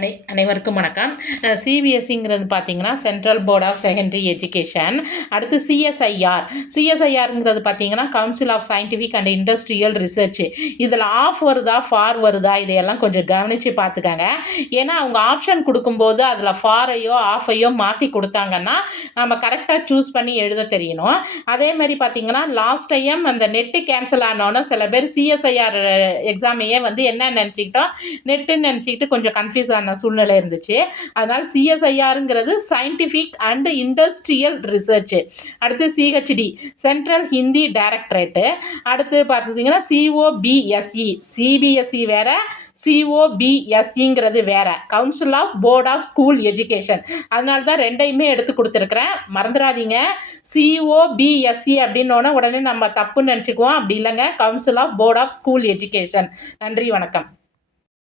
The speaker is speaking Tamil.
அனைவருக்கும் வணக்கம். சிபிஎஸ்சிங்கிறது பார்த்தீங்கன்னா central board of secondary education. அடுத்து சிஎஸ்ஐஆருங்கிறது பார்த்தீங்கன்னா council of scientific and industrial research. இதில் ஆஃப் வருதா ஃபார் வருதா இதையெல்லாம் கொஞ்சம் கவனித்து பார்த்துக்கங்க. ஏன்னா அவங்க ஆப்ஷன் கொடுக்கும்போது அதில் ஃபாரையோ ஆஃபையோ மாற்றி கொடுத்தாங்கன்னா நம்ம கரெக்டாக சூஸ் பண்ணி எழுத தெரியணும். அதே மாதிரி பார்த்தீங்கன்னா லாஸ்ட் டைம் அந்த நெட்டு கேன்சல் ஆனோன்னா சில பேர் சிஎஸ்ஐஆர் எக்ஸாமையே வந்து என்ன நினச்சிக்கிட்டோம், நெட்டுன்னு நினச்சிக்கிட்டு கொஞ்சம் கன்ஃபியூஸ் ஆன சூழ்நிலை இருந்துச்சு. அதனால் சிஎஸ்ஐஆருங்கிறது சயின்டிஃபிக் அண்ட் இண்டஸ்ட்ரியல் ரிசர்ச். அடுத்து சிஹெச்டி சென்ட்ரல் ஹிந்தி டைரக்டரேட்டு. அடுத்து பார்த்தீங்கன்னா சிஓபிஎஸ்இ, சிபிஎஸ்இ வேற, சிஓபிஎஸ்இங்கிறது வேற, council of board of school education. அதனால தான் ரெண்டையுமே எடுத்து கொடுத்துருக்குறேன், மறந்துடாதீங்க. சிஓபிஎஸ்இ அப்படின்னோடனே உடனே நம்ம தப்புன்னு நினச்சிக்குவோம். அப்படி இல்லைங்க, council of board of school education. நன்றி, வணக்கம்.